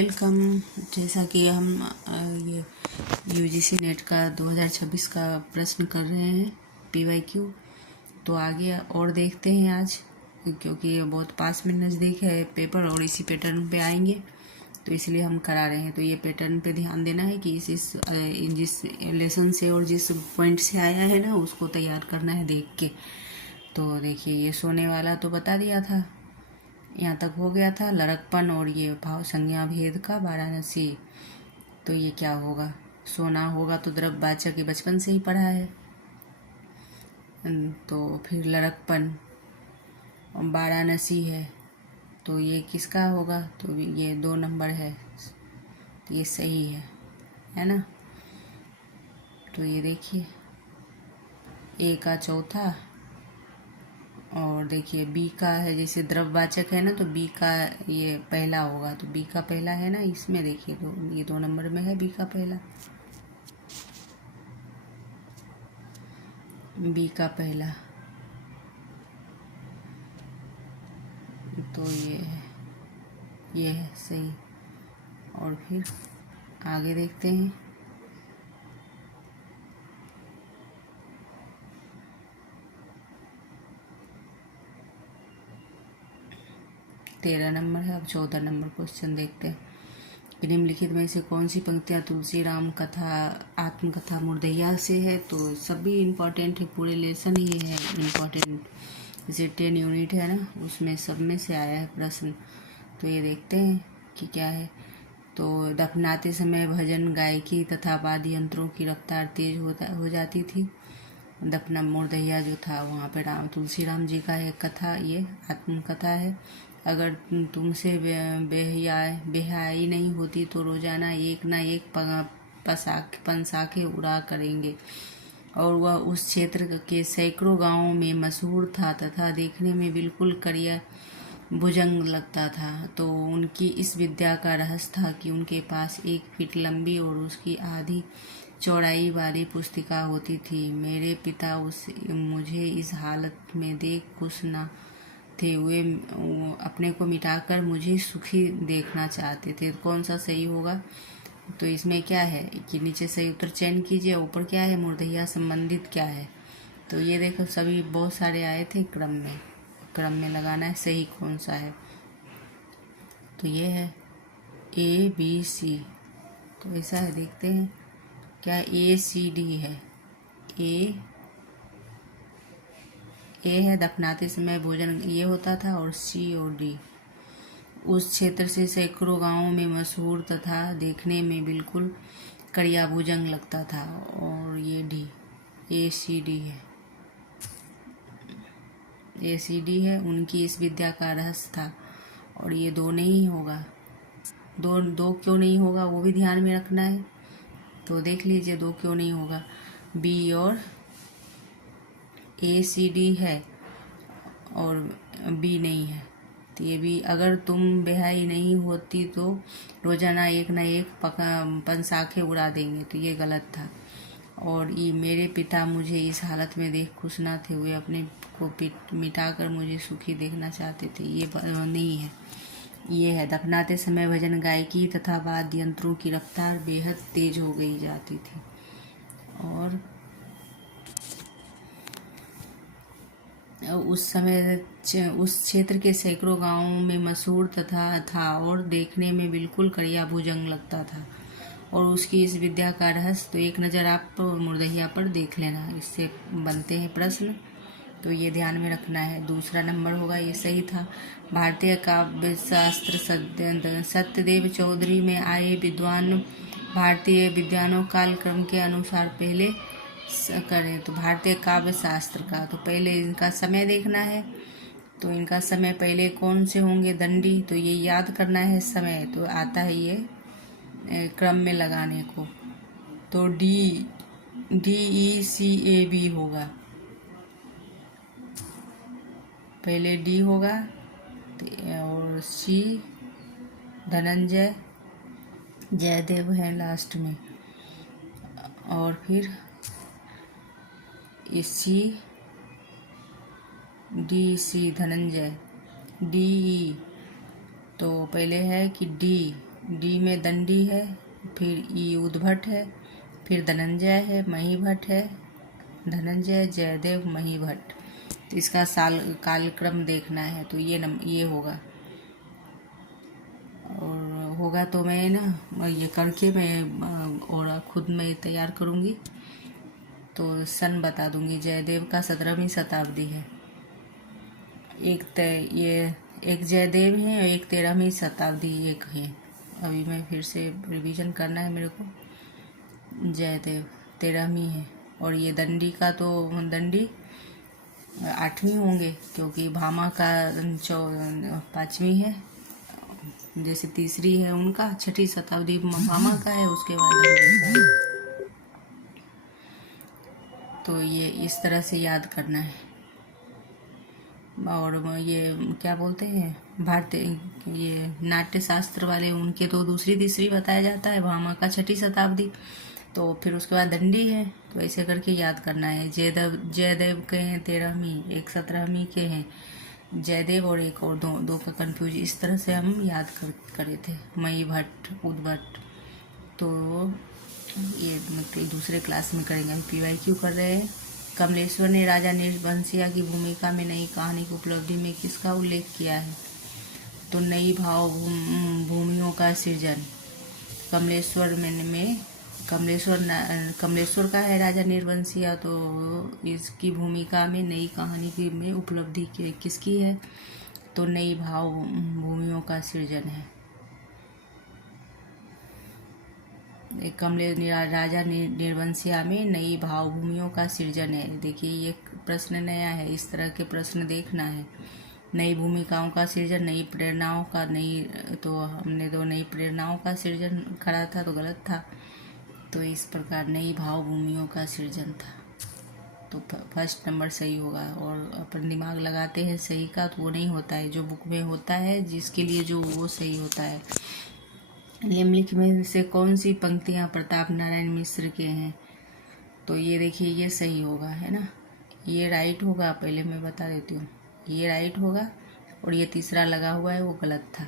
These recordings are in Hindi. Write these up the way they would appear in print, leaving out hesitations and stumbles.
वेलकम। जैसा कि हम ये यूजीसी नेट का 2026 का प्रश्न कर रहे हैं पीवाईक्यू, तो आगे और देखते हैं आज, क्योंकि ये बहुत पास में नज़दीक है पेपर और इसी पैटर्न पे आएंगे, तो इसलिए हम करा रहे हैं। तो ये पैटर्न पे ध्यान देना है कि जिस लेसन से और जिस पॉइंट से आया है ना, उसको तैयार करना है देख के। तो देखिए, ये सोने वाला तो बता दिया था, यहाँ तक हो गया था। लड़कपन और ये भाव संज्ञा भेद का वाराणसी, तो ये क्या होगा? सोना होगा तो द्रव्यवाचक, ये बचपन से ही पढ़ा है। तो फिर लड़कपन, वाराणसी है, तो ये किसका होगा? तो ये 2 नंबर है, तो ये सही है ना। तो ये देखिए, ए का चौथा और देखिए बी का है, जैसे द्रव्यवाचक है ना, तो बी का ये पहला होगा, तो बी का पहला है ना इसमें। देखिए तो ये 2 नंबर में है बी का पहला, बी का पहला, तो ये है सही। और फिर आगे देखते हैं। तेरह नंबर है। अब 14 नंबर क्वेश्चन देखते हैं कि निम्नलिखित में से कौन सी पंक्तियाँ तुलसी राम कथा आत्मकथा मुर्दैया से है? तो सभी इम्पोर्टेंट है, पूरे लेसन ही है इम्पोर्टेंट। जैसे 10 यूनिट है ना, उसमें सब में से आया है प्रश्न। तो ये देखते हैं कि क्या है। तो दफनाते समय भजन गायकी तथा वाद्य यंत्रों की रफ्तार तेज हो जाती थी। दफना मुर्दैया जो था, वहाँ पे तुलसी राम जी का एक कथा, ये आत्मकथा है। अगर तुमसे बेहयाई नहीं होती तो रोजाना एक ना एक पंसाखे उड़ा करेंगे। और वह उस क्षेत्र के सैकड़ों गांवों में मशहूर था तथा देखने में बिल्कुल करिया भुजंग लगता था। तो उनकी इस विद्या का रहस्य था कि उनके पास 1 फीट लंबी और उसकी आधी चौड़ाई वाली पुस्तिका होती थी। मेरे पिता मुझे इस हालत में देख खुश न थे, वे अपने को मिटाकर मुझे सुखी देखना चाहते थे। कौन सा सही होगा? तो इसमें क्या है कि नीचे सही उत्तर चयन कीजिए, ऊपर क्या है मुर्दैया संबंधित क्या है। तो ये देखो, सभी बहुत सारे आए थे, क्रम में लगाना है सही कौन सा है। तो ये है ABC, तो ऐसा है, देखते हैं क्या ACD है। ए है दफनाते समय भोजन ये होता था, और C और D उस क्षेत्र से सैकड़ों गांवों में मशहूर तथा देखने में बिल्कुल करिया भुजंग लगता था, और ये D ACD है। उनकी इस विद्या का रहस्य था, और ये 2 नहीं होगा। दो क्यों नहीं होगा वो भी ध्यान में रखना है। तो देख लीजिए 2 क्यों नहीं होगा। B और ACD है और B नहीं है, तो ये भी, अगर तुम बेहाई नहीं होती तो रोजाना एक ना एक पंसाखे उड़ा देंगे, तो ये गलत था। और ये मेरे पिता मुझे इस हालत में देख खुश न थे, वे अपने को मिटाकर मुझे सुखी देखना चाहते थे, ये नहीं है। ये है दफनाते समय भजन गायकी तथा वाद्य यंत्रों की रफ्तार बेहद तेज हो गई जाती थी, और उस समय उस क्षेत्र के सैकड़ों गांवों में मशहूर था और देखने में बिल्कुल करिया भुजंग लगता था। और उसकी इस विद्या का रहस्य तो एक नज़र आप मुर्दैया पर देख लेना, इससे बनते हैं प्रश्न, तो ये ध्यान में रखना है। दूसरा नंबर होगा, ये सही था। भारतीय काव्य शास्त्र सत्यदेव चौधरी में आए विद्वान भारतीय विद्वानों कालक्रम के अनुसार पहले करें। तो भारतीय काव्य शास्त्र का, तो पहले इनका समय देखना है। तो इनका समय पहले कौन से होंगे? दंडी, तो ये याद करना है समय, तो आता है ये क्रम में लगाने को। तो DECAB होगा, पहले D होगा, और C धनंजय जयदेव है लास्ट में, और फिर DC धनंजय DE, तो पहले है कि डी में दंडी है, फिर ई उद्भट है, फिर धनंजय है, मही भट्ट है, धनंजय, जयदेव, मही भट्ट। तो इसका कालक्रम देखना है, तो ये होगा। और होगा तो मैं ना ये करके मैं और खुद में तैयार करूँगी, तो सन बता दूँगी। जयदेव का 17वीं शताब्दी है। एक जयदेव है और एक 13वीं शताब्दी एक है। अभी मैं फिर से रिवीजन करना है मेरे को। जयदेव 13वीं है, और ये दंडी का तो दंडी 8वीं होंगे, क्योंकि भामा का 5वीं है, जैसे तीसरी है उनका 6ठी शताब्दी भामा का है, उसके बाद दंडी का है। तो ये इस तरह से याद करना है। और ये क्या बोलते हैं भारतीय ये नाट्य शास्त्र वाले, उनके तो दूसरी तीसरी बताया जाता है, भामा का 6ठी शताब्दी, तो फिर उसके बाद दंडी है। तो ऐसे करके याद करना है। जयदेव के हैं 13वीं, एक 17वीं के हैं जयदेव, और एक और दो का कंफ्यूज। इस तरह से हम याद करे थे। मई भट्ट, उद्भट। तो ये मतलब दूसरे क्लास में करेंगे। हम PYQ कर रहे हैं। कमलेश्वर ने राजा निर्बंसिया की भूमिका में नई कहानी की उपलब्धि में किसका उल्लेख किया है? तो नई भाव भूमियों का सृजन। कमलेश्वर का है राजा निर्बंसिया, तो इसकी भूमिका में नई कहानी की में उपलब्धि किसकी है? तो नई भाव भूमियों का सृजन है। राजा निर्बंसिया में नई भाव भूमियों का सृजन है। देखिए ये प्रश्न नया है, इस तरह के प्रश्न देखना है। नई भूमिकाओं का सृजन, नई प्रेरणाओं का, तो हमने तो नई प्रेरणाओं का सृजन करा था, तो गलत था। तो इस प्रकार नई भाव भूमियों का सृजन था, तो फर्स्ट नंबर सही होगा। और अपन दिमाग लगाते हैं सही का, तो वो नहीं होता है जो बुक में होता है, जिसके लिए जो वो सही होता है। निम्नलिखित में से कौन सी पंक्तियां प्रताप नारायण मिश्र के हैं? तो ये देखिए ये सही होगा, है ना, ये राइट होगा। पहले मैं बता देती हूँ, ये राइट होगा, और ये तीसरा लगा हुआ है वो गलत था।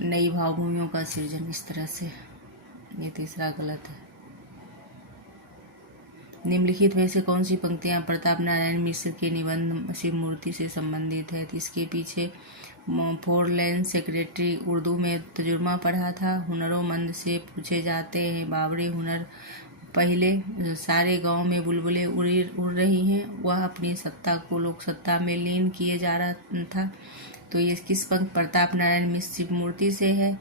नई भावभूमियों का सृजन, इस तरह से, ये तीसरा गलत है। निम्नलिखित में से कौन सी पंक्तियां प्रताप नारायण मिश्र के निबंध शिव मूर्ति से संबंधित है? तो इसके पीछे 4 लाइन सेक्रेटरी उर्दू में तर्जुमा पढ़ा था। हुनरोमंद से पूछे जाते हैं बाबरी हुनर पहले। सारे गांव में बुलबुलें उड़ रही हैं, वह अपनी सत्ता को लोक सत्ता में लीन किए जा रहा था। तो ये किस पंक्ति? प्रताप नारायण मिश्र शिव मूर्ति से है,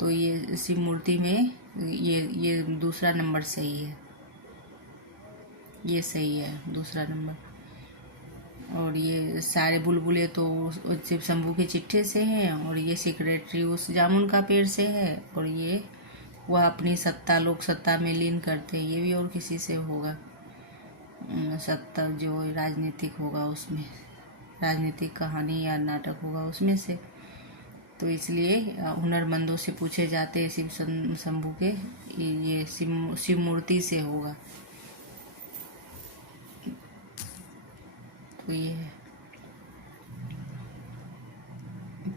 तो ये शिव मूर्ति में ये दूसरा नंबर सही है, ये सही है दूसरा नंबर। और ये सारे बुलबुले तो शिव शंभू के चिट्ठे से हैं, और ये सेक्रेटरी उस जामुन का पेड़ से है, और ये वह अपनी सत्ता लोक सत्ता में लीन करते हैं, ये भी और किसी से होगा। सत्ता जो राजनीतिक होगा, उसमें राजनीतिक कहानी या नाटक होगा उसमें से। तो इसलिए हुनरमंदों से पूछे जाते हैं शिव शंभू के, ये शिव मूर्ति से होगा। तो ये है।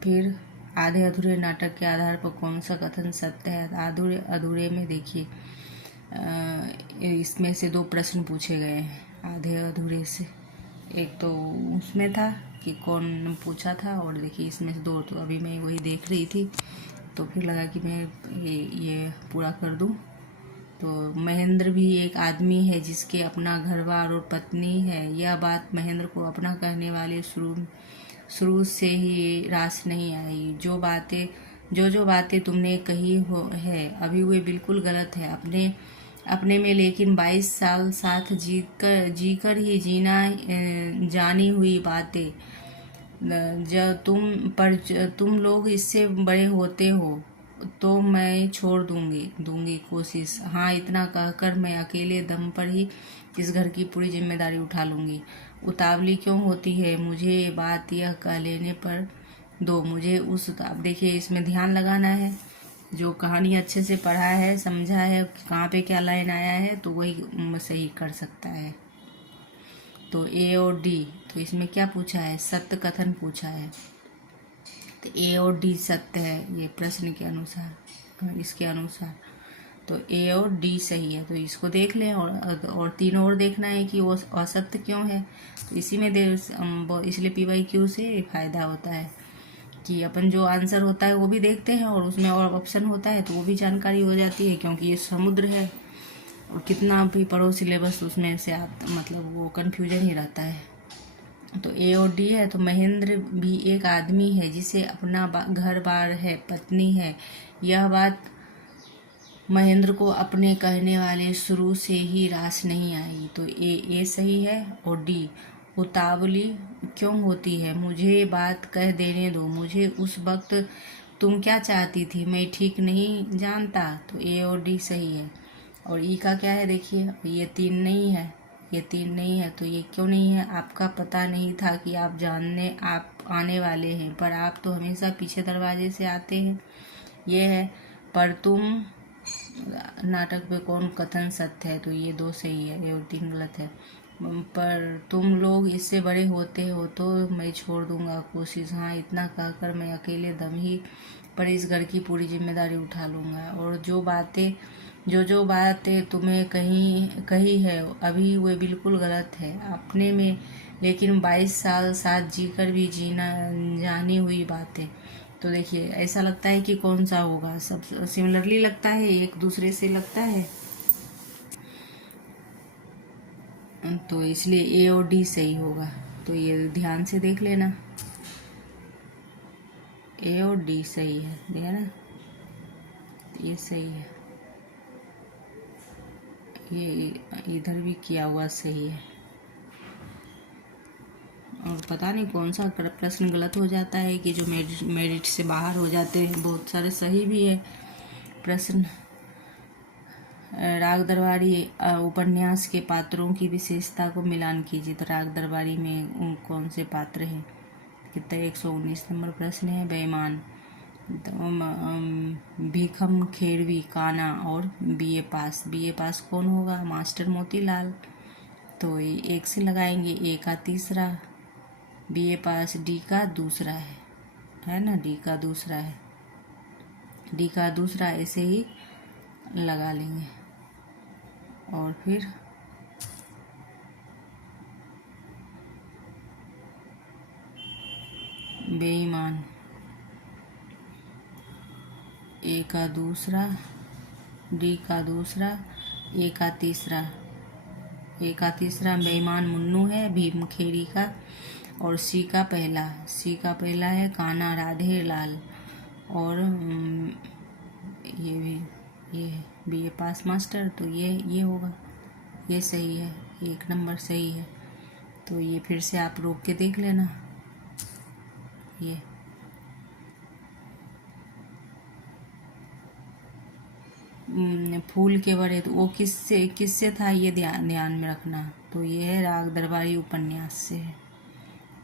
फिर आधे अधूरे नाटक के आधार पर कौन सा कथन सत्य है? आधुरे अधूरे में देखिए इसमें से 2 प्रश्न पूछे गए हैं आधे अधूरे से। एक तो उसमें था कि कौन पूछा था, और देखिए इसमें से 2, तो अभी मैं वही देख रही थी, तो फिर लगा कि मैं ये पूरा कर दूं। तो महेंद्र भी एक आदमी है जिसके अपना घर-बार और पत्नी है। यह बात महेंद्र को अपना कहने वाले शुरू से ही रास नहीं आई। जो बातें तुमने कही है अभी वे बिल्कुल गलत है अपने में, लेकिन 22 साल साथ जीकर ही जीना जानी हुई बातें। जब तुम लोग इससे बड़े होते हो तो मैं छोड़ दूंगी कोशिश। हाँ, इतना कहकर मैं अकेले दम पर ही इस घर की पूरी जिम्मेदारी उठा लूंगी। उतावली क्यों होती है? मुझे बात यह कह लेने पर दो। मुझे अब देखिए इसमें ध्यान लगाना है। जो कहानी अच्छे से पढ़ा है, समझा है कहाँ पे क्या लाइन आया है, तो वही सही कर सकता है। तो A और D, तो इसमें क्या पूछा है? सत्य कथन पूछा है। तो ए और डी सत्य है ये प्रश्न के अनुसार, इसके अनुसार तो ए और डी सही है। तो इसको देख लें और तीन और देखना है कि वो असत्य क्यों है। तो इसी में इसलिए PYQ से फ़ायदा होता है कि अपन जो आंसर होता है वो भी देखते हैं और उसमें और ऑप्शन होता है तो वो भी जानकारी हो जाती है, क्योंकि ये समुद्र है और कितना भी पढ़ो सिलेबस उसमें से मतलब वो कन्फ्यूजन ही रहता है। तो ए और डी है। तो महेंद्र भी एक आदमी है जिसे अपना घर बार है, पत्नी है। यह बात महेंद्र को अपने कहने वाले शुरू से ही रास नहीं आई। तो ए सही है। और डी, उतावली क्यों होती है, मुझे बात कह देने दो, मुझे उस वक्त तुम क्या चाहती थी मैं ठीक नहीं जानता। तो ए और डी सही है। और ई का क्या है देखिए, ये तीन नहीं है, ये तीन नहीं है। तो ये क्यों नहीं है, आपका पता नहीं था कि आप आने वाले हैं, पर आप तो हमेशा पीछे दरवाजे से आते हैं। ये है। पर तुम नाटक पे कौन कथन सत्य है, तो ये दो सही है, ये और तीन गलत है। पर तुम लोग इससे बड़े होते हो तो मैं छोड़ दूंगा कोशिश, हाँ इतना कहकर मैं अकेले दम ही पर इस घर की पूरी जिम्मेदारी उठा लूँगा। और जो बातें तुम्हें कही है अभी वे बिल्कुल गलत है अपने में, लेकिन 22 साल साथ जीकर भी जीना जानी हुई बातें। तो देखिए ऐसा लगता है कि कौन सा होगा, सब सिमिलरली लगता है, एक दूसरे से लगता है, तो इसलिए ए और डी सही होगा। तो ये ध्यान से देख लेना, ए और डी सही है, देखा ना, ये सही है, ये इधर भी किया हुआ सही है। और पता नहीं कौन सा प्रश्न गलत हो जाता है कि जो मेरिट से बाहर हो जाते हैं, बहुत सारे सही भी है प्रश्न। राग दरबारी उपन्यास के पात्रों की विशेषता को मिलान कीजिए। तो राग दरबारी में कौन से पात्र हैं, कितना 119 नंबर प्रश्न है। बेईमान, भीखम खेड़वी, काना और BA पास। BA पास कौन होगा, मास्टर मोतीलाल। तो एक से लगाएंगे, ए का तीसरा, BA पास डी का दूसरा है ना, डी का दूसरा है, डी का दूसरा ऐसे ही लगा लेंगे। और फिर बेईमान, ए का दूसरा, डी का दूसरा, ए का तीसरा, ए का तीसरा बेईमान मुन्नू है, भीम खेड़ी का। और सी का पहला है काना राधे लाल। और ये भी ये है BA पास मास्टर। तो ये होगा, ये सही है, एक नंबर सही है। तो ये फिर से आप रोक के देख लेना। ये फूल के बड़े, तो वो किससे था, ये ध्यान में रखना। तो ये है राग दरबारी उपन्यास से है।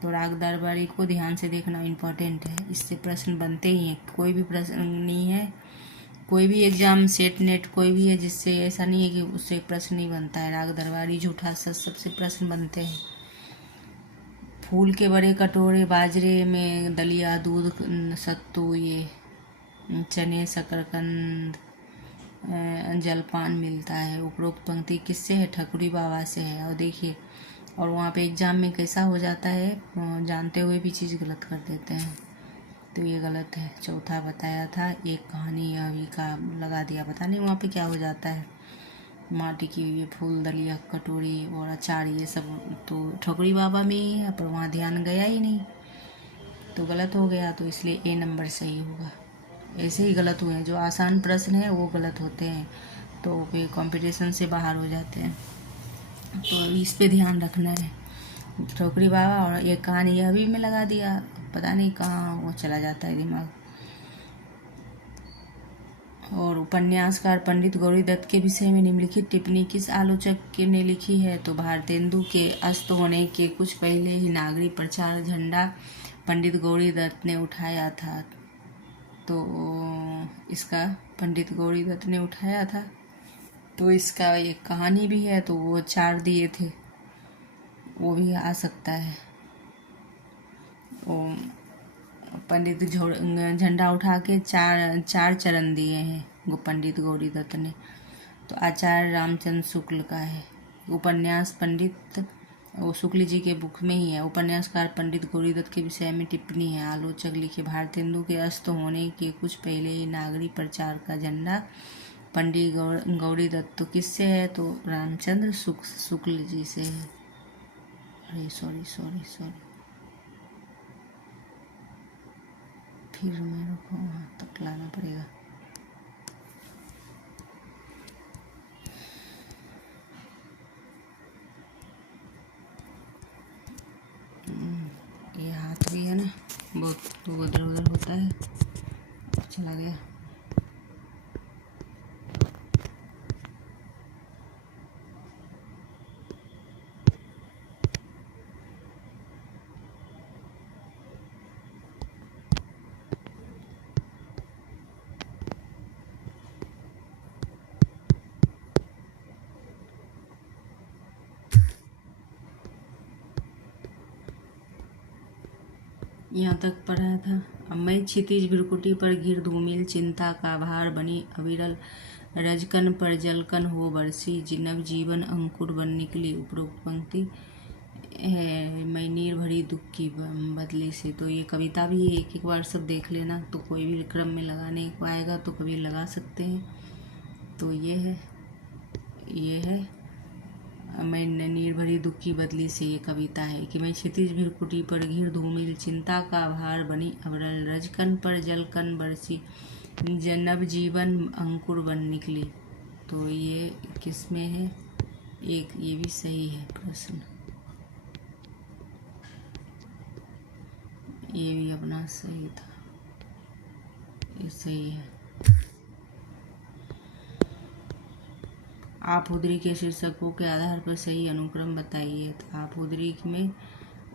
तो राग दरबारी को ध्यान से देखना इम्पोर्टेंट है, इससे प्रश्न बनते ही हैं। कोई भी प्रश्न नहीं है, कोई भी एग्जाम सेट नेट कोई भी है जिससे ऐसा नहीं है कि उससे प्रश्न नहीं बनता है। राग दरबारी झूठा सच सबसे प्रश्न बनते हैं। फूल के बड़े कटोरे, बाजरे में दलिया, दूध, सत्तू, ये चने, शकरकंद, जलपान मिलता है। उपरोक्त पंक्ति किससे है, ठकुरी बाबा से है। और देखिए, और वहाँ पे एग्जाम में कैसा हो जाता है, जानते हुए भी चीज़ गलत कर देते हैं, तो ये गलत है। चौथा बताया था, एक कहानी अभी का लगा दिया, पता नहीं वहाँ पे क्या हो जाता है। माटी की ये फूल, दलिया, कटोरी और अचार, ये सब तो ठकुरी बाबा में ही है, पर वहाँ ध्यान गया ही नहीं, तो गलत हो गया। तो इसलिए ए नंबर सही होगा। ऐसे ही गलत हुए हैं, जो आसान प्रश्न है वो गलत होते हैं, तो फिर कंपटीशन से बाहर हो जाते हैं। तो इस पे ध्यान रखना है। ठोकरी बाबा और एक कहानी यह भी में लगा दिया, पता नहीं कहाँ वो चला जाता है दिमाग। और उपन्यासकार पंडित गौरीदत्त के विषय में निम्नलिखित टिप्पणी किस आलोचक ने लिखी है। तो भारतेंदु के अस्त होने के कुछ पहले ही नागरिक प्रचार झंडा पंडित गौरीदत्त ने उठाया था। तो इसका पंडित गौरीदत्त ने उठाया था। तो इसका एक कहानी भी है, तो वो 4 दिए थे, वो भी आ सकता है। वो पंडित झंडा उठा के चार चरण दिए हैं पंडित गौरी दत्त ने। तो आचार्य रामचंद्र शुक्ल का है उपन्यास। पंडित वो शुक्ल जी के बुक में ही है। उपन्यासकार पंडित गौरी दत्त के विषय में टिप्पणी है। आलोचक लिखे भारतेंदु के अस्त होने के कुछ पहले ही नागरी प्रचार का झंडा पंडित गौरी दत्त तो किससे है? तो रामचंद्र शुक्ल जी से है। अरे सॉरी, फिर मेरे को वहाँ तक लाना पड़ेगा। ये हाथ भी है ना, बहुत उधर उधर होता है, चला गया। यहाँ तक पढ़ा था। अब मैं क्षितिज भ्रुकुटी पर गिर धूमिल चिंता का भार बनी अविरल रजकन पर जलकन हो बरसी जिनब जीवन अंकुर बन निकली। उपरोक्त पंक्ति है मैं नीर भरी दुख की बदली से। तो ये कविता भी एक एक बार सब देख लेना, तो कोई भी क्रम में लगाने को आएगा तो कभी लगा सकते हैं। तो ये है मैं नीर भरी दुख की बदली से। ये कविता है कि मैं क्षितिज भ्रुकुटी पर घिर धूमिल चिंता का भार बनी अविरल रजकन पर जलकन बरसी जनब जीवन अंकुर बन निकली। तो ये किस में है? एक ये भी सही है प्रश्न, ये भी अपना सही था, ये सही है। आप उदरी के शीर्षकों के आधार पर सही अनुक्रम बताइए। तो आप उदरी में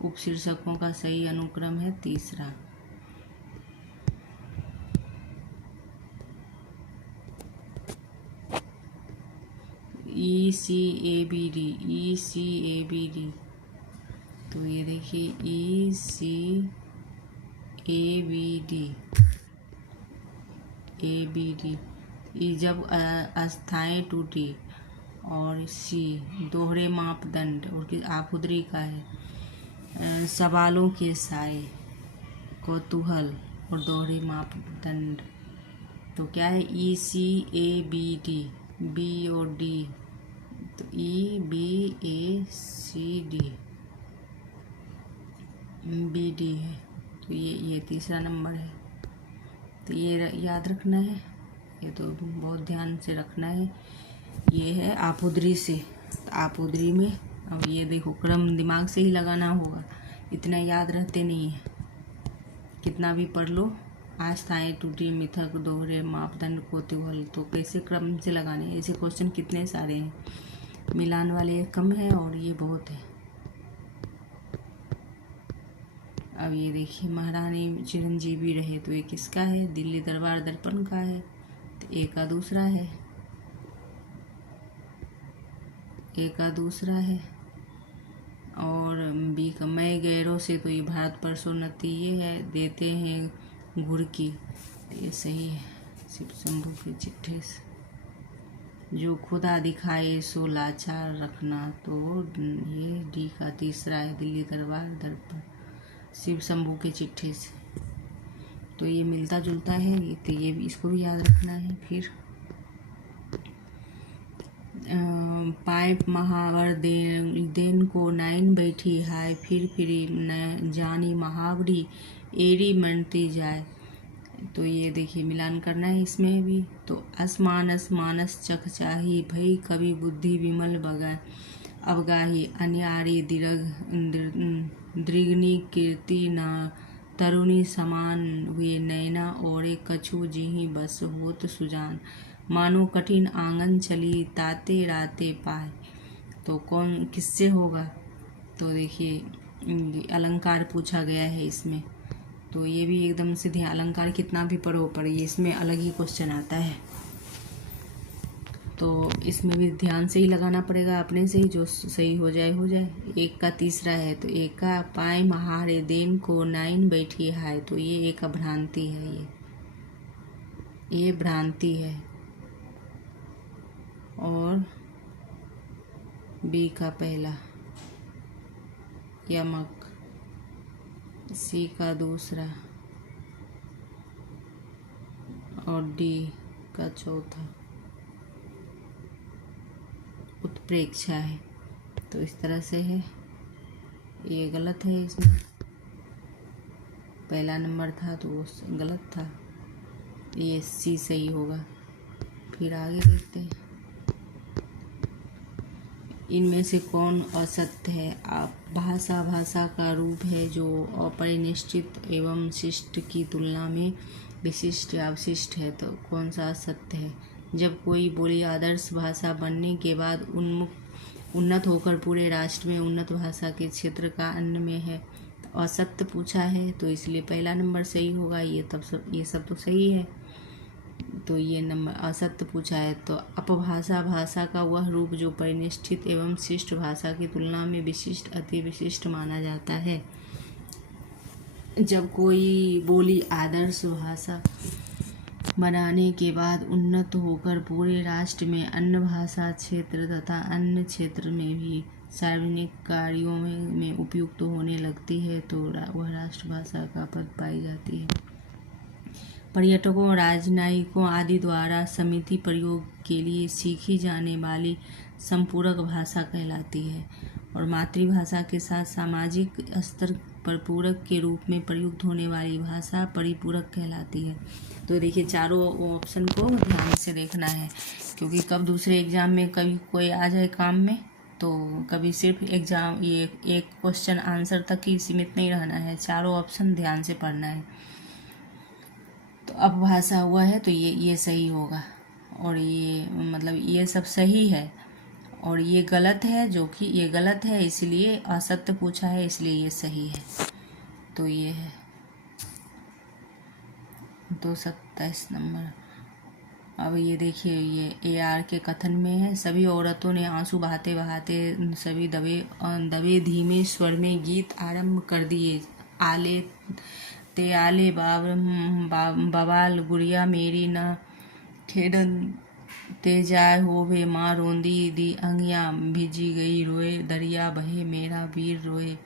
उपशीर्षकों का सही अनुक्रम है तीसरा। ECABD, ECABD। तो ये देखिए ECABD जब अस्थाएं टूटी, और सी दोहरे मापदंड, और आपुद्री का है सवालों के साए, कौतूहल और दोहरे मापदंड। तो क्या है? ECABD, B और D, तो EBACD BD है। तो ये तीसरा नंबर है। तो ये याद रखना है, ये तो बहुत ध्यान से रखना है। ये है आपुद्री से। तो आपुद्री में अब ये देखो क्रम दिमाग से ही लगाना होगा, इतना याद रहते नहीं है। कितना भी पढ़ लो, आस्थाएं टूटी, मिथक, दोहरे मापदंड, कौतूहल, तो कैसे क्रम से लगाने हैं। ऐसे क्वेश्चन कितने सारे हैं, मिलान वाले कम है और ये बहुत है। अब ये देखिए महारानी चिरंजीवी रहे, तो ये किसका है? दिल्ली दरबार दर्पण का है। तो ए का दूसरा है, ए का दूसरा है। और बी का मैं गैरों से, तो ये भारत परसोन्नति ये है। देते हैं घुड़की, ये सही है। शिव शंभू के चिट्ठे से। जो खुदा दिखाए सो लाचार रखना, तो ये डी का तीसरा है। दिल्ली दरबार दर्पण, शिव शंभू के चिट्ठे से। तो ये मिलता जुलता है, तो ये भी इसको भी याद रखना है। फिर पाइप महावर देन को नाइन बैठी हाय, फिर न जानी महावरी एरी मनती जाए। तो ये देखिए मिलान करना है इसमें भी। तो असमानस मानस चखचाही भई कवि बुद्धि विमल बगाए अवगाही अन्यारी दृग्नि कीर्ति न तरुणी समान हुए नैना और कछु जिही बस होत सुजान मानो कठिन आंगन चली ताते राते पाए। तो कौन किससे होगा? तो देखिए अलंकार पूछा गया है इसमें। तो ये भी एकदम से ध्यान, अलंकार कितना भी पढ़ो पर ये इसमें अलग ही क्वेश्चन आता है। तो इसमें भी ध्यान से ही लगाना पड़ेगा अपने से ही, जो सही हो जाए हो जाए। एक का तीसरा है तो एक का पाए महारे देन को नाइन बैठी हाय, तो ये एक भ्रांति है, ये भ्रांति है। और बी का पहला यमक, सी का दूसरा और डी का चौथा उत्प्रेक्षा है। तो इस तरह से है, ये गलत है। इसमें पहला नंबर था तो वो गलत था, ये सी सही होगा। फिर आगे देखते हैं, इनमें से कौन असत्य है? भाषा भाषा का रूप है जो अपरिनिश्चित एवं शिष्ट की तुलना में विशिष्ट या अवशिष्ट है, तो कौन सा असत्य है? जब कोई बोली आदर्श भाषा बनने के बाद उन्नत होकर पूरे राष्ट्र में उन्नत भाषा के क्षेत्र का अन्य में है, तो असत्य पूछा है, तो इसलिए पहला नंबर सही होगा। ये सब तो सही है, तो ये नंबर असत्य पूछा है। तो अपभाषा भाषा का वह रूप जो परिनिष्ठित एवं शिष्ट भाषा की तुलना में विशिष्ट अति विशिष्ट माना जाता है। जब कोई बोली आदर्श भाषा बनाने के बाद उन्नत होकर पूरे राष्ट्र में अन्य भाषा क्षेत्र तथा अन्य क्षेत्र में भी सार्वजनिक कार्यों में उपयुक्त होने लगती है, तो वह राष्ट्रभाषा का पद पाई जाती है। पर्यटकों, राजनयिकों आदि द्वारा समिति प्रयोग के लिए सीखी जाने वाली संपूरक भाषा कहलाती है, और मातृभाषा के साथ सामाजिक स्तर पर पूरक के रूप में प्रयुक्त होने वाली भाषा परिपूरक कहलाती है। तो देखिए, चारों ऑप्शन को ध्यान से देखना है, क्योंकि कब दूसरे एग्जाम में कभी कोई आ जाए काम में, तो कभी सिर्फ एग्जाम ये एक क्वेश्चन आंसर तक ही सीमित नहीं रहना है, चारों ऑप्शन ध्यान से पढ़ना है। तो अपभाषा हुआ है तो ये सही होगा, और ये मतलब ये सब सही है, और ये गलत है, जो कि ये गलत है इसलिए असत्य पूछा है, इसलिए ये सही है। तो ये है 227 नंबर। अब ये देखिए, ये AR के कथन में है, सभी औरतों ने आंसू बहाते बहाते सभी दबे धीमे स्वर में गीत आरंभ कर दिए। आले ते आले बवाल गुड़िया मेरी न खेडन ते जाय होवे, माँ रोंदी दी अंगिया भिजी गई रोए, दरिया बहे मेरा वीर रोए,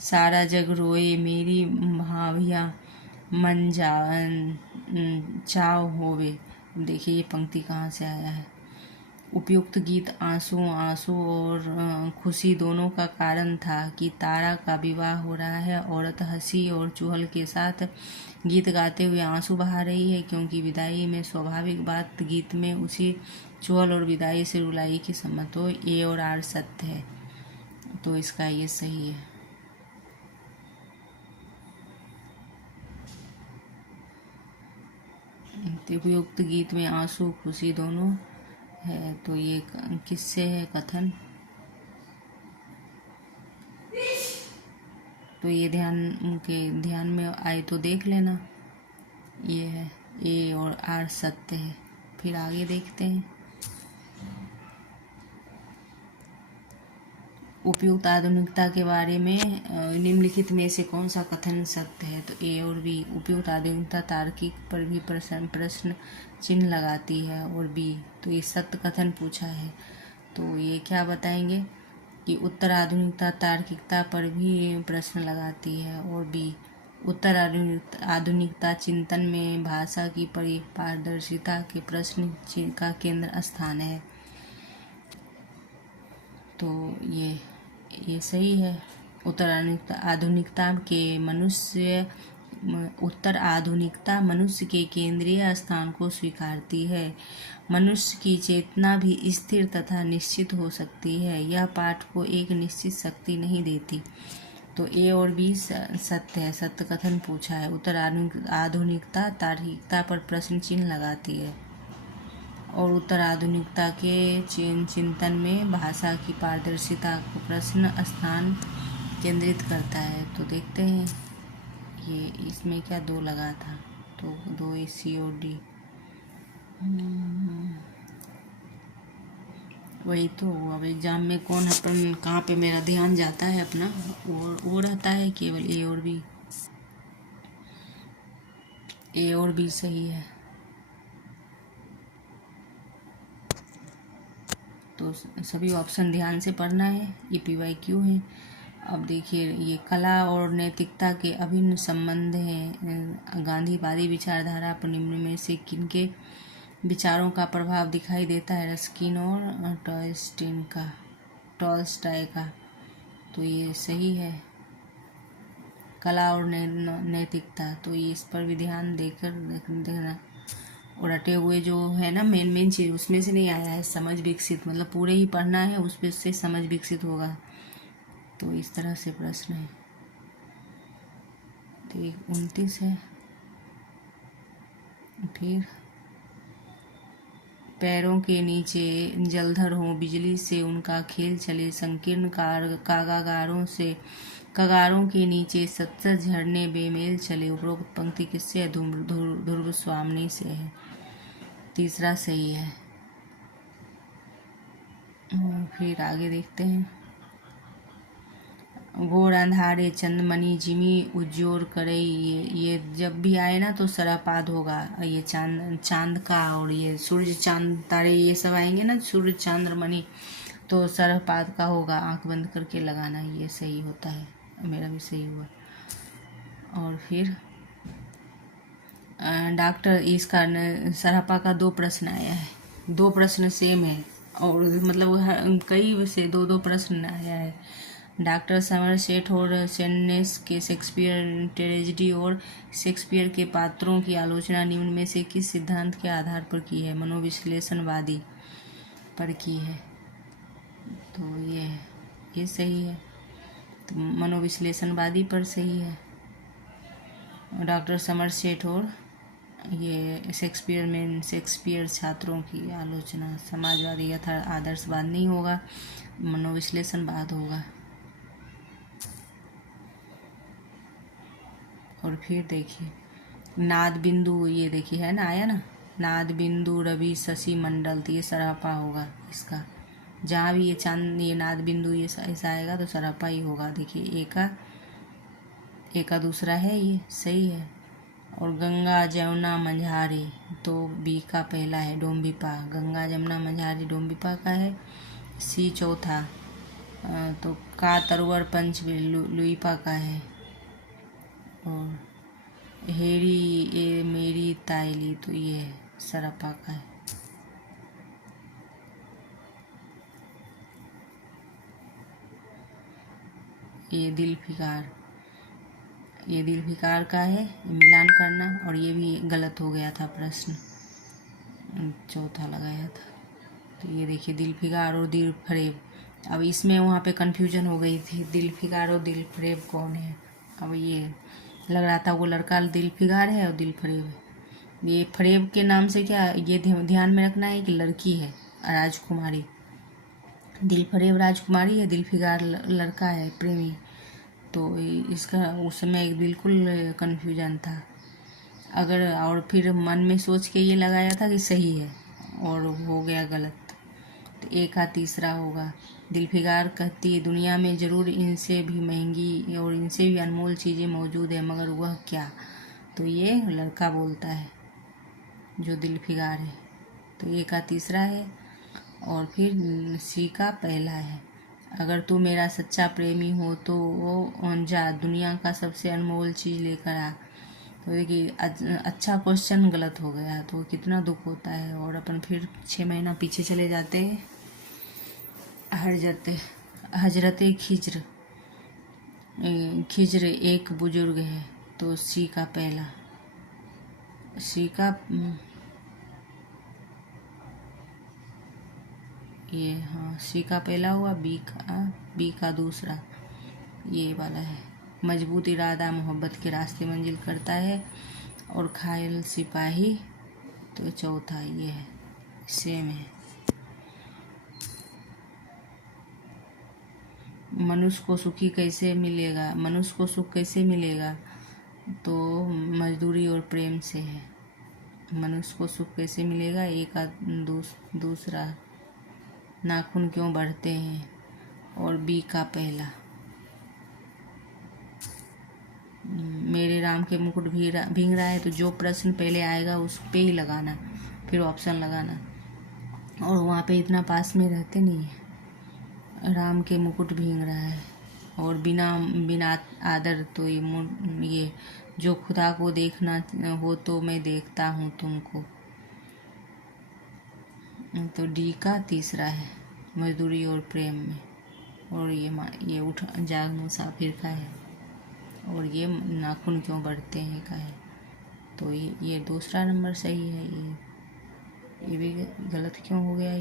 सारा जग रोए मेरी भाभिया मन जा चाव होवे। देखिए ये पंक्ति कहाँ से आया है। उपयुक्त गीत आंसू और खुशी दोनों का कारण था कि तारा का विवाह हो रहा है। औरत हंसी और चुहल के साथ गीत गाते हुए आंसू बहा रही है, क्योंकि विदाई में स्वाभाविक बात गीत में उसी चुहल और विदाई से रुलाई की सम्मत हो। ए और आर सत्य है, तो इसका ये सही है। उपयुक्त गीत में आंसू खुशी दोनों है, तो ये किससे है कथन? तो ये ध्यान में आए तो देख लेना। ये है ए और आर सत्य है। फिर आगे देखते हैं, उपयुक्त आधुनिकता के बारे में निम्नलिखित में से कौन सा कथन सत्य है? तो ए और बी। उपयुक्त आधुनिकता तार्किक पर भी प्रश्न चिन्ह लगाती है, और बी। तो ये सत्य कथन पूछा है, तो ये क्या बताएंगे कि उत्तर आधुनिकता तार्किकता पर भी प्रश्न लगाती है, और बी। उत्तर आधुनिकता चिंतन में भाषा की पारदर्शिता के प्रश्न का केंद्र स्थान है, तो ये सही है। उत्तर आधुनिकता मनुष्य के केंद्रीय स्थान को स्वीकारती है। मनुष्य की चेतना भी स्थिर तथा निश्चित हो सकती है, यह पाठ को एक निश्चित शक्ति नहीं देती। तो ए और बी सत्य है, सत्य कथन पूछा है। उत्तर आधुनिकता तार्किकता पर प्रश्न चिन्ह लगाती है, और उत्तर आधुनिकता के चिंतन में भाषा की पारदर्शिता को प्रश्न स्थान केंद्रित करता है। तो देखते हैं, ये इसमें क्या दो लगा था, तो दो सी और डी। वही तो, अब एग्जाम में कौन अपन कहाँ पे मेरा ध्यान जाता है अपना, वो रहता है केवल ए और बी सही है। तो सभी ऑप्शन ध्यान से पढ़ना है, ये PYQ है। अब देखिए, ये कला और नैतिकता के अभिन्न संबंध हैं। गांधीवादी विचारधारा पर निम्न में से किनके विचारों का प्रभाव दिखाई देता है? रस्किन और टॉलस्टॉय का। तो ये सही है, कला और नैतिकता। तो ये इस पर भी ध्यान देखना। और रटे हुए जो है ना मेन चीज़, उसमें से नहीं आया है समझ विकसित, मतलब पूरे ही पढ़ना है, उसमें से समझ विकसित होगा। तो इस तरह से प्रश्न है। तो 29 है। फिर पैरों के नीचे जलधर हो, बिजली से उनका खेल चले, संकीर्ण कगारों के नीचे सतत झरने बेमेल चले। उपरोक्त पंक्ति किससे है? ध्रुव स्वामिनी से है। तीसरा सही है। फिर आगे देखते हैं। घोर अंधारे चंदमणि जिमी उज्जोर करे, ये जब भी आए ना तो सरापाद होगा। ये चांद का, और ये सूर्य चांद तारे ये सब आएंगे ना, सूर्य चंद्रमणि, तो सरहपाद का होगा। आंख बंद करके लगाना, ये सही होता है। मेरा भी सही हुआ। और फिर डॉक्टर, इसका सरहपा का 2 प्रश्न आया है, 2 प्रश्न सेम है, और मतलब कई से 2 प्रश्न आया है। डॉक्टर समरसेट और सेनेस के शेक्सपियर ट्रेजेडी और शेक्सपियर के पात्रों की आलोचना निम्न में से किस सिद्धांत के आधार पर की है? मनोविश्लेषणवादी पर की है। तो ये सही है। तो मनोविश्लेषणवादी पर सही है। डॉक्टर समरसेट और ये शेक्सपियर छात्रों की आलोचना, समाजवादी यथा आदर्शवाद नहीं होगा, मनोविश्लेषणवाद होगा। और फिर देखिए, नाद बिंदु, ये देखिए है ना, आया ना, नाद बिंदु रवि शशि मंडल, तो ये सरापा होगा इसका। जहाँ भी ये चांद, ये नाद बिंदु ये ऐसा आएगा तो सरापा ही होगा। देखिए ए का दूसरा है, ये सही है। और गंगा जमुना मंझारी, तो बी का पहला है, डोम्बिपा। गंगा जमुना मंझारी डोम्बिपा का है। सी चौथा, तो का तरवर पंच लुईपा का है। और हेरी ए मेरी ताइली, तो ये सरपा का है। ये दिल फिकार का है, मिलान करना। और ये भी गलत हो गया था प्रश्न, चौथा लगाया था। तो ये देखिए, दिल फिकार और दिल फरेब। अब इसमें वहाँ पे कंफ्यूजन हो गई थी, दिल फिकार और दिल फरेब कौन है। अब ये लग रहा था वो लड़का दिल फिकार है और दिल फरेब है। ये फरेब के नाम से क्या, ये ध्यान में रखना है कि लड़की है राजकुमारी, दिल फरेब राजकुमारी है, दिल फिकार लड़का है प्रेमी। तो इसका उस समय बिल्कुल कन्फ्यूजन था। अगर और फिर मन में सोच के ये लगाया था कि सही है और हो गया गलत, तो ए का तीसरा होगा। दिलफिकार कहती है, दुनिया में ज़रूर इनसे भी महंगी और इनसे भी अनमोल चीज़ें मौजूद है, मगर वह क्या? तो ये लड़का बोलता है जो दिलफिकार है। तो ए का तीसरा है। और फिर सी का पहला है। अगर तू मेरा सच्चा प्रेमी हो तो वो जा दुनिया का सबसे अनमोल चीज़ लेकर आ। तो देखिए, अच्छा क्वेश्चन गलत हो गया तो कितना दुख होता है। और अपन फिर 6 महीना पीछे चले जाते हैं। हजरत खिज्र एक बुजुर्ग है, तो सी का पहला, सी का ये, हाँ सी का पहला हुआ, बी का दूसरा, ये वाला है। मजबूत इरादा मोहब्बत के रास्ते मंजिल करता है। और खायल सिपाही, तो चौथा ये है, सेम है। मनुष्य को सुख कैसे मिलेगा? तो मजदूरी और प्रेम से है। मनुष्य को सुख कैसे मिलेगा? एक दूसरा नाखून क्यों बढ़ते हैं, और बी का पहला, मेरे राम के मुकुट भींग रहा है, तो जो प्रश्न पहले आएगा उस पे ही लगाना, फिर ऑप्शन लगाना। और वहाँ पे इतना पास में रहते नहीं है। राम के मुकुट भींग रहा है, और बिना बिना आदर, तो ये जो खुदा को देखना हो तो मैं देखता हूँ तुमको, तो डी का तीसरा है, मजदूरी और प्रेम में। और ये उठ जाग मुसाफिर का है, और ये नाखून क्यों बढ़ते हैं का है। तो ये दूसरा नंबर सही है। ये भी गलत क्यों हो गया,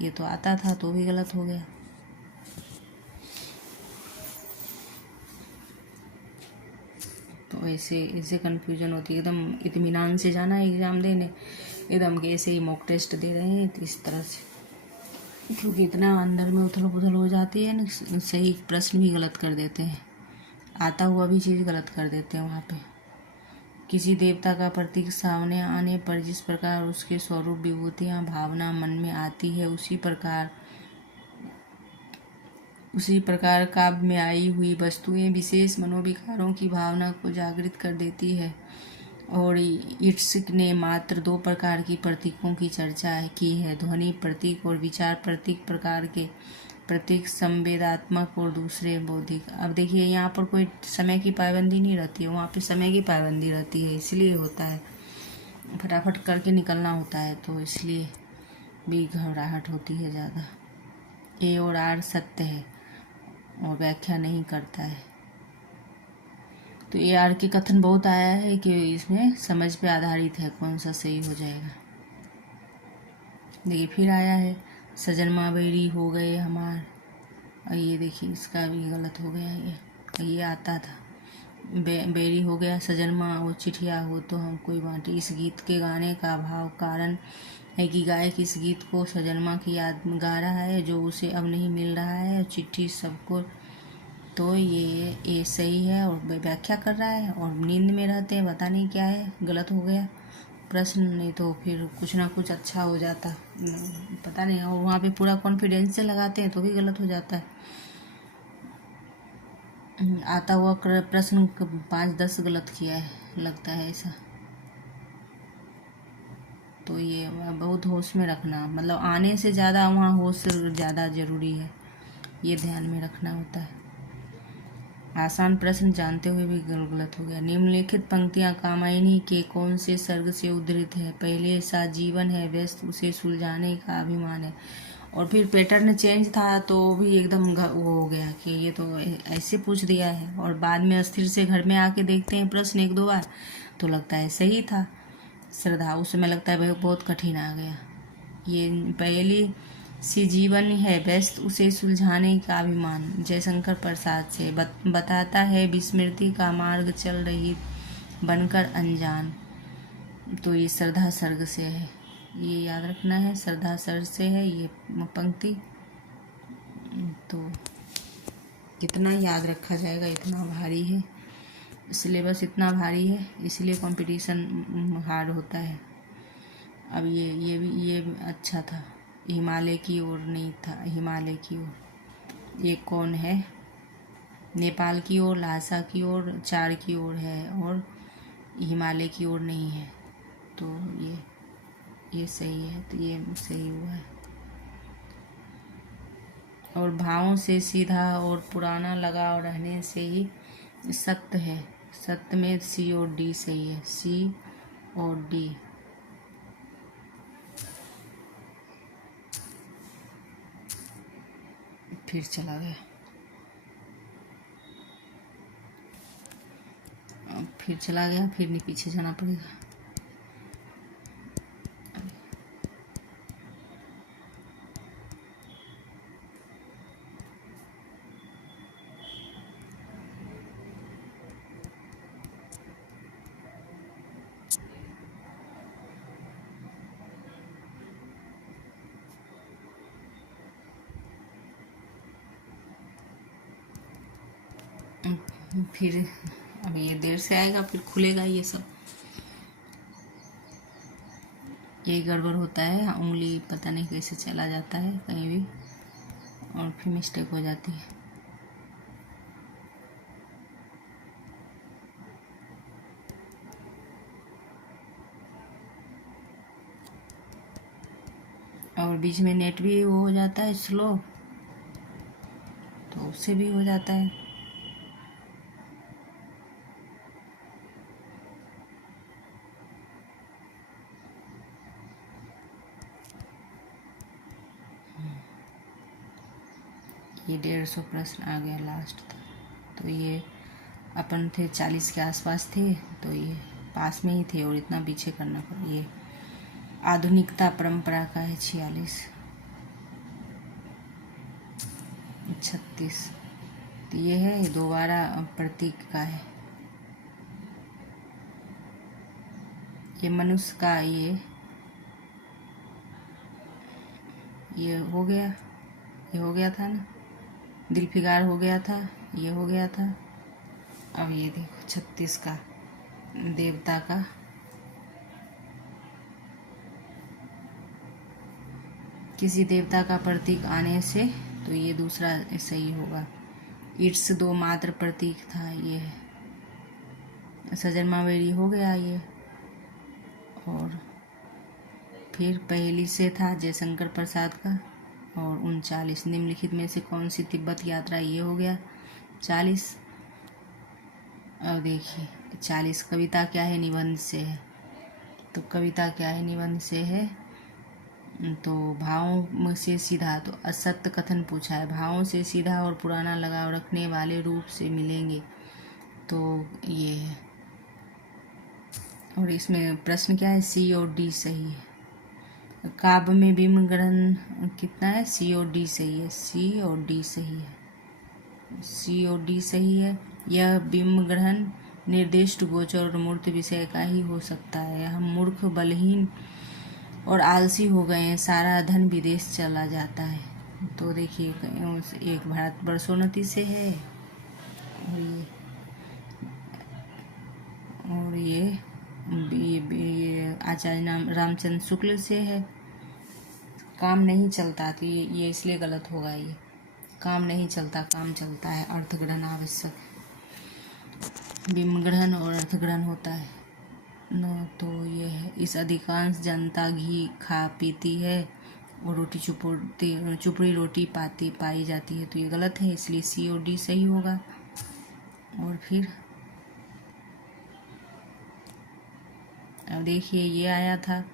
ये तो आता था तो भी गलत हो गया। तो ऐसे कन्फ्यूजन होती है। एकदम इत्मीनान से जाना है एग्ज़ाम देने, एकदम के ऐसे ही मॉक टेस्ट दे रहे हैं इस तरह से, क्योंकि इतना अंदर में उथल पुथल हो जाती है ना, सही प्रश्न भी गलत कर देते हैं, आता हुआ भी चीज़ गलत कर देते हैं। वहाँ पे किसी देवता का प्रतीक सामने आने पर जिस प्रकार उसके स्वरूप विभूतियाँ भावना मन में आती है, उसी प्रकार काव्य में आई हुई वस्तुएं विशेष मनोविकारों की भावना को जागृत कर देती है। और इट्सिक ने मात्र 2 प्रकार की प्रतीकों की चर्चा की है, ध्वनि प्रतीक और विचार प्रतीक प्रकार के प्रतीक, संवेदात्मक और दूसरे बौद्धिक। अब देखिए यहाँ पर कोई समय की पाबंदी नहीं रहती है, वहाँ पे समय की पाबंदी रहती है, इसलिए होता है, फटाफट करके निकलना होता है, तो इसलिए भी घबराहट होती है ज़्यादा। ए और आर सत्य है और व्याख्या नहीं करता है। तो ए आर के कथन बहुत आया है कि इसमें समझ पे आधारित है, कौन सा सही हो जाएगा। देखिए फिर आया है, सजनमा बैरी हो गए हमार, और ये देखिए इसका भी गलत हो गया। ये आता था, बैरी हो गया सजनमा, वो चिठिया हो तो हम कोई बाँटे। इस गीत के गाने का भाव कारण है कि गायक इस गीत को सजनमा की याद में गा रहा है, जो उसे अब नहीं मिल रहा है, और चिट्ठी सबको। तो ये सही है, और व्याख्या कर रहा है, और नींद में रहते हैं, पता नहीं क्या है, गलत हो गया प्रश्न। नहीं तो फिर कुछ ना कुछ अच्छा हो जाता, पता नहीं। और वहाँ पे पूरा कॉन्फिडेंस से लगाते हैं तो भी गलत हो जाता है। आता हुआ प्रश्न 5-10 गलत किया है, लगता है ऐसा। तो ये बहुत होश में रखना, मतलब आने से ज़्यादा वहाँ होश ज़्यादा ज़रूरी है, ये ध्यान में रखना होता है। आसान प्रश्न जानते हुए भी गलत हो गया। निम्नलिखित पंक्तियाँ कामायनी के कौन से सर्ग से उद्धृत है। पहले सा जीवन है व्यस्त, उसे सुलझाने का अभिमान है। और फिर पैटर्न चेंज था तो भी एकदम वो हो गया कि ये तो ऐसे पूछ दिया है, और बाद में अस्थिर से घर में आके देखते हैं प्रश्न 1-2 बार तो लगता है सही था। श्रद्धा, उस समय लगता है भाई बहुत कठिन आ गया। ये पहली सी जीवन है व्यस्त, उसे सुलझाने का अभिमान, जयशंकर प्रसाद से बताता है विस्मृति का मार्ग चल रही बनकर अनजान। तो ये श्रद्धा सर्ग से है, ये याद रखना है, श्रद्धा सर्ग से है ये पंक्ति। तो कितना याद रखा जाएगा, इतना भारी है, सिलेबस इतना भारी है, इसलिए कंपटीशन हार्ड होता है। अब ये भी अच्छा था, हिमालय की ओर नहीं था, हिमालय की ओर। ये कौन है, नेपाल की ओर, लहासा की ओर, 4 की ओर है, और हिमालय की ओर नहीं है। तो ये सही है, तो ये सही हुआ है। और भावों से सीधा और पुराना लगाव रहने से ही सत्य है। सत्य में सी और डी सही है, सी और डी। फिर चला गया, फिर चला गया, फिर नहीं पीछे जाना पड़ेगा। फिर अब ये देर से आएगा, फिर खुलेगा ये सब। ये गड़बड़ होता है, उंगली पता नहीं कैसे चला जाता है कहीं भी और फिर मिस्टेक हो जाती है। और बीच में नेट भी वो हो जाता है स्लो, तो उससे भी हो जाता है। ये 150 प्रश्न आ गया लास्ट था। तो ये अपन थे 40 के आसपास थे, तो ये पास में ही थे और इतना पीछे करना पड़ा। ये आधुनिकता परंपरा का है 46। 36 तो ये है, ये दोबारा प्रतीक का है। ये मनुष्य का ये हो गया, ये हो गया था ना, दिल फिगार हो गया था, ये हो गया था। अब ये देखो 36 का देवता का, किसी देवता का प्रतीक आने से, तो ये दूसरा सही होगा। ईट्स 2 मात्र प्रतीक था, ये सजन मावेरी हो गया ये। और फिर पहली से था जयशंकर प्रसाद का। और 39 निम्नलिखित में से कौन सी तिब्बत यात्रा, ये हो गया 40। अब देखिए 40 कविता क्या है, निबंध से है। तो कविता क्या है, निबंध से है। तो भावों से सीधा, तो असत्य कथन पूछा है। भावों से सीधा और पुराना लगाव रखने वाले रूप से मिलेंगे, तो ये है। और इसमें प्रश्न क्या है, सी और डी सही है। काव्य में बिंब ग्रहण कितना है, सी और डी सही है। सी और डी सही है। सी और डी सही है। यह बिंब ग्रहण निर्दिष्ट गोचर और मूर्त विषय का ही हो सकता है। हम मूर्ख, बलहीन और आलसी हो गए हैं, सारा धन विदेश चला जाता है। तो देखिए एक भारत वर्षोन्नति से है, और ये आचार्य रामचंद्र शुक्ल से है। काम नहीं चलता, तो ये इसलिए गलत होगा। ये काम नहीं चलता, काम चलता है। अर्थग्रहण आवश्यक, बिंब ग्रहण और अर्थग्रहण होता है न। तो ये है, इस अधिकांश जनता घी खा पीती है और रोटी चुपड़ी रोटी पाई जाती है, तो ये गलत है, इसलिए सी और डी सही होगा। और फिर अब देखिए ये आया था,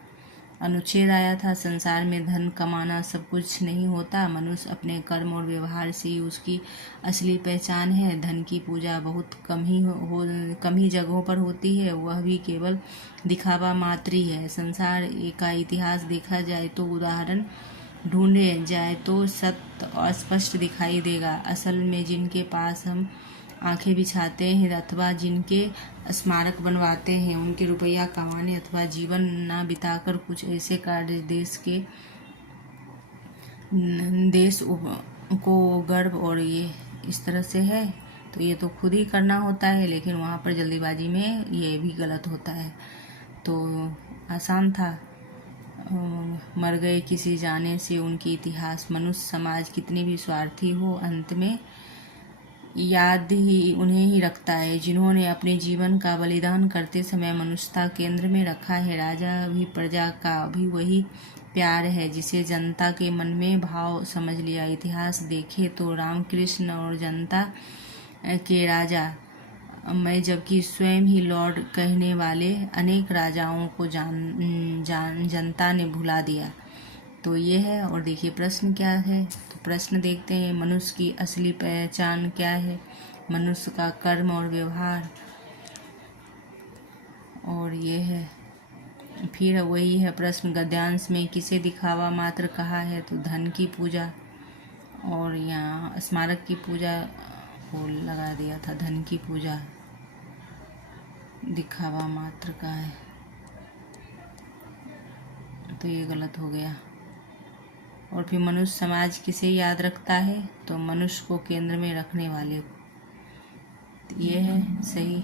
अनुच्छेद आया था, संसार में धन कमाना सब कुछ नहीं होता, मनुष्य अपने कर्म और व्यवहार से ही उसकी असली पहचान है। धन की पूजा बहुत कम ही जगहों पर होती है, वह भी केवल दिखावा मात्र ही है। संसार का इतिहास देखा जाए तो, उदाहरण ढूंढे जाए तो सत्य अस्पष्ट दिखाई देगा। असल में जिनके पास हम आंखें बिछाते हैं अथवा जिनके स्मारक बनवाते हैं, उनके रुपया कमाने अथवा जीवन न बिताकर कुछ ऐसे कार्य देश को गर्व और ये इस तरह से है, तो ये तो खुद ही करना होता है, लेकिन वहाँ पर जल्दीबाजी में ये भी गलत होता है। तो आसान था, मर गए किसी जाने से उनके इतिहास। मनुष्य समाज कितनी भी स्वार्थी हो, अंत में याद ही उन्हें ही रखता है जिन्होंने अपने जीवन का बलिदान करते समय मनुष्यता केंद्र में रखा है। राजा भी प्रजा का भी वही प्यार है जिसे जनता के मन में भाव समझ लिया। इतिहास देखे तो रामकृष्ण और जनता के राजा मैं, जबकि स्वयं ही लॉर्ड कहने वाले अनेक राजाओं को जनता ने भुला दिया। तो ये है। और देखिए प्रश्न क्या है, तो प्रश्न देखते हैं, मनुष्य की असली पहचान क्या है, मनुष्य का कर्म और व्यवहार। और ये है, फिर वही है प्रश्न, गद्यांश में किसे दिखावा मात्र कहा है, तो धन की पूजा। और यहाँ स्मारक की पूजा को लगा दिया था, धन की पूजा दिखावा मात्र का है, तो ये गलत हो गया। और फिर मनुष्य समाज किसे याद रखता है, तो मनुष्य को केंद्र में रखने वाले को, ये है सही।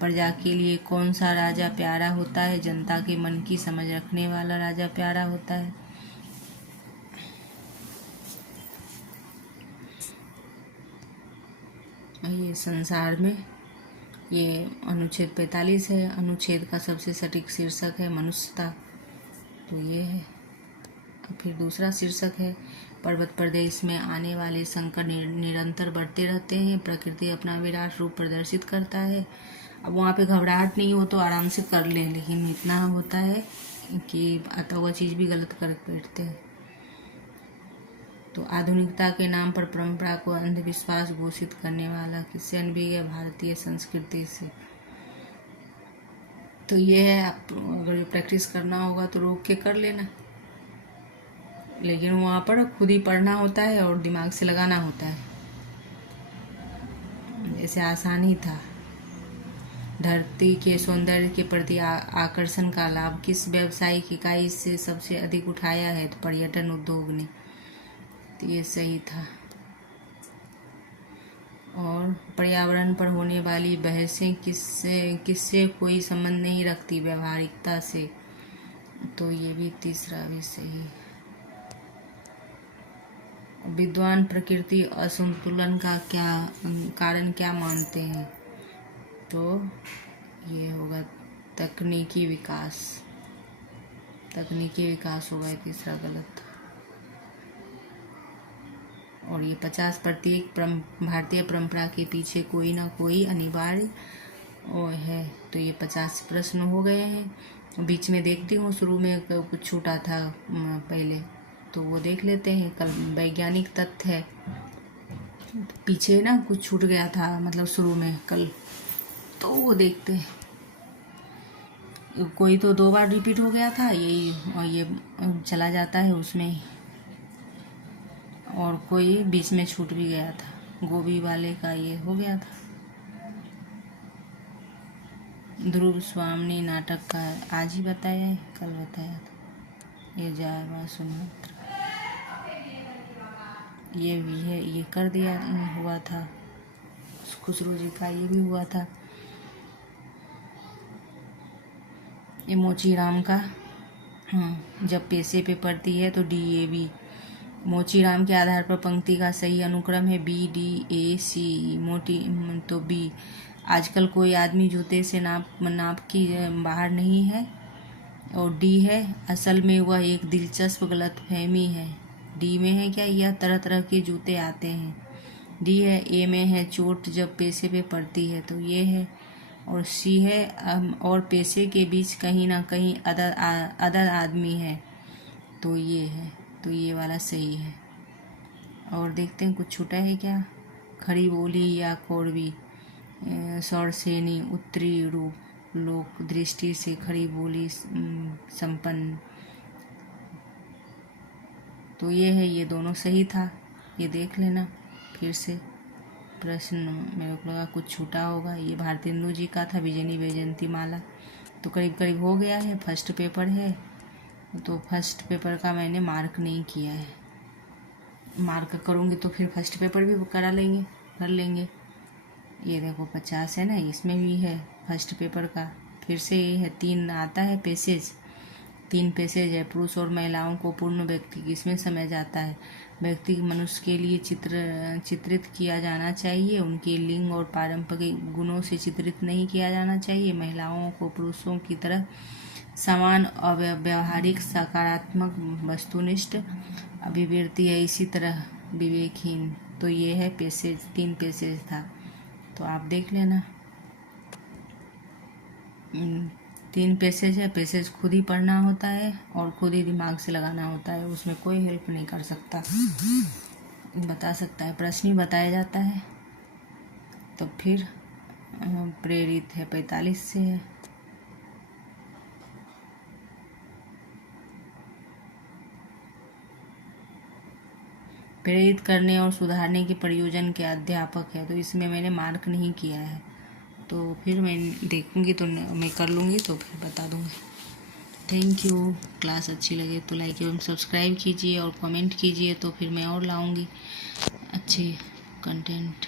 प्रजा के लिए कौन सा राजा प्यारा होता है? जनता के मन की समझ रखने वाला राजा प्यारा होता है। ये संसार में, ये अनुच्छेद 45 है। अनुच्छेद का सबसे सटीक शीर्षक है मनुष्यता, तो ये है। फिर दूसरा शीर्षक है पर्वत प्रदेश में आने वाले संकट निरंतर बढ़ते रहते हैं, प्रकृति अपना विराट रूप प्रदर्शित करता है। अब वहाँ पे घबराहट नहीं हो तो आराम से कर ले, लेकिन इतना होता है कि आता हुआ चीज़ भी गलत कर बैठते हैं। तो आधुनिकता के नाम पर परंपरा को अंधविश्वास घोषित करने वाला किससे अनभिज्ञ है? भारतीय संस्कृति से। तो ये है, आप अगर प्रैक्टिस करना होगा तो रोक के कर लेना, लेकिन वहाँ पर खुद ही पढ़ना होता है और दिमाग से लगाना होता है। जैसे आसान ही था। धरती के सौंदर्य के प्रति आकर्षण का लाभ किस व्यावसायिक इकाई से सबसे अधिक उठाया है? तो पर्यटन उद्योग ने। तो ये सही था। और पर्यावरण पर होने वाली बहसें किससे कोई संबंध नहीं रखती? व्यवहारिकता से। तो ये भी तीसरा भी सही। विद्वान प्रकृति असंतुलन का कारण क्या मानते हैं? तो ये होगा तकनीकी विकास। तकनीकी विकास होगा तीसरा गलत। और ये 50 प्रत्येक भारतीय परंपरा के पीछे कोई ना कोई अनिवार्य है। तो ये 50 प्रश्न हो गए हैं। बीच में देखती हूँ, शुरू में कुछ छूटा था पहले, तो वो देख लेते हैं। कल वैज्ञानिक तथ्य है, पीछे ना कुछ छूट गया था, मतलब शुरू में कल, तो वो देखते हैं। कोई तो 2 बार रिपीट हो गया था यही, और ये चला जाता है उसमें, और कोई बीच में छूट भी गया था। गोभी वाले का ये हो गया था। ध्रुव स्वामी नाटक का आज ही बताया है, कल बताया था। ये जावा सुमित्र, ये भी है, ये कर दिया हुआ था। खुसरो जी का ये भी हुआ था। ये मोचीराम का, हाँ, जब पैसे पे पड़ती है तो DAB। मोचीराम के आधार पर पंक्ति का सही अनुक्रम है BDAC। मोटी तो B। आजकल कोई आदमी जूते से नाप की बाहर नहीं है। और D है, असल में वह एक दिलचस्प गलतफहमी है। D में है क्या? यह तरह तरह के जूते आते हैं। D है। A में है चोट जब पैसे पे पड़ती है, तो ये है। और C है, और पैसे के बीच कहीं ना कहीं अदर आदमी है, तो ये है। तो ये वाला सही है। और देखते हैं कुछ छूटा है क्या। खड़ी बोली या कौरवी, सौरसेनी, उत्तरी रूप, लोक दृष्टि से खड़ी बोली संपन्न, तो ये है। ये दोनों सही था, ये देख लेना फिर से। प्रश्न मेरे को लगा कुछ छूटा होगा। ये भारतेंदु जी का था, विजयनी वैजयंती माला। तो करीब करीब हो गया है। फर्स्ट पेपर है, तो फर्स्ट पेपर का मैंने मार्क नहीं किया है। मार्क करूँगी तो फिर फर्स्ट पेपर भी कर लेंगे। ये देखो 50 है ना, इसमें भी है फर्स्ट पेपर का। फिर से ये है, 3 आता है पैसेज, 3 पैसेज है। पुरुष और महिलाओं को पूर्ण व्यक्ति किसमें समझा जाता है? व्यक्ति मनुष्य के लिए चित्रित किया जाना चाहिए, उनके लिंग और पारंपरिक गुणों से चित्रित नहीं किया जाना चाहिए। महिलाओं को पुरुषों की तरह समान अव्यवहारिक, सकारात्मक, वस्तुनिष्ठ अभिव्यक्ति है, इसी तरह विवेकहीन। तो ये है पैसेज, 3 पैसेज था, तो आप देख लेना। 3 पैसेज है। पैसेज खुद ही पढ़ना होता है और खुद ही दिमाग से लगाना होता है, उसमें कोई हेल्प नहीं कर सकता, बता सकता है, प्रश्न ही बताया जाता है। तो फिर प्रेरित है, 45 से है। प्रेरित करने और सुधारने के प्रयोजन के अध्यापक है, तो इसमें मैंने मार्क नहीं किया है, तो फिर मैं देखूंगी तो मैं कर लूँगी, तो फिर बता दूँगी। Thank you. क्लास अच्छी लगे तो लाइक एवं सब्सक्राइब कीजिए और कमेंट कीजिए, तो फिर मैं और लाऊंगी अच्छे कंटेंट।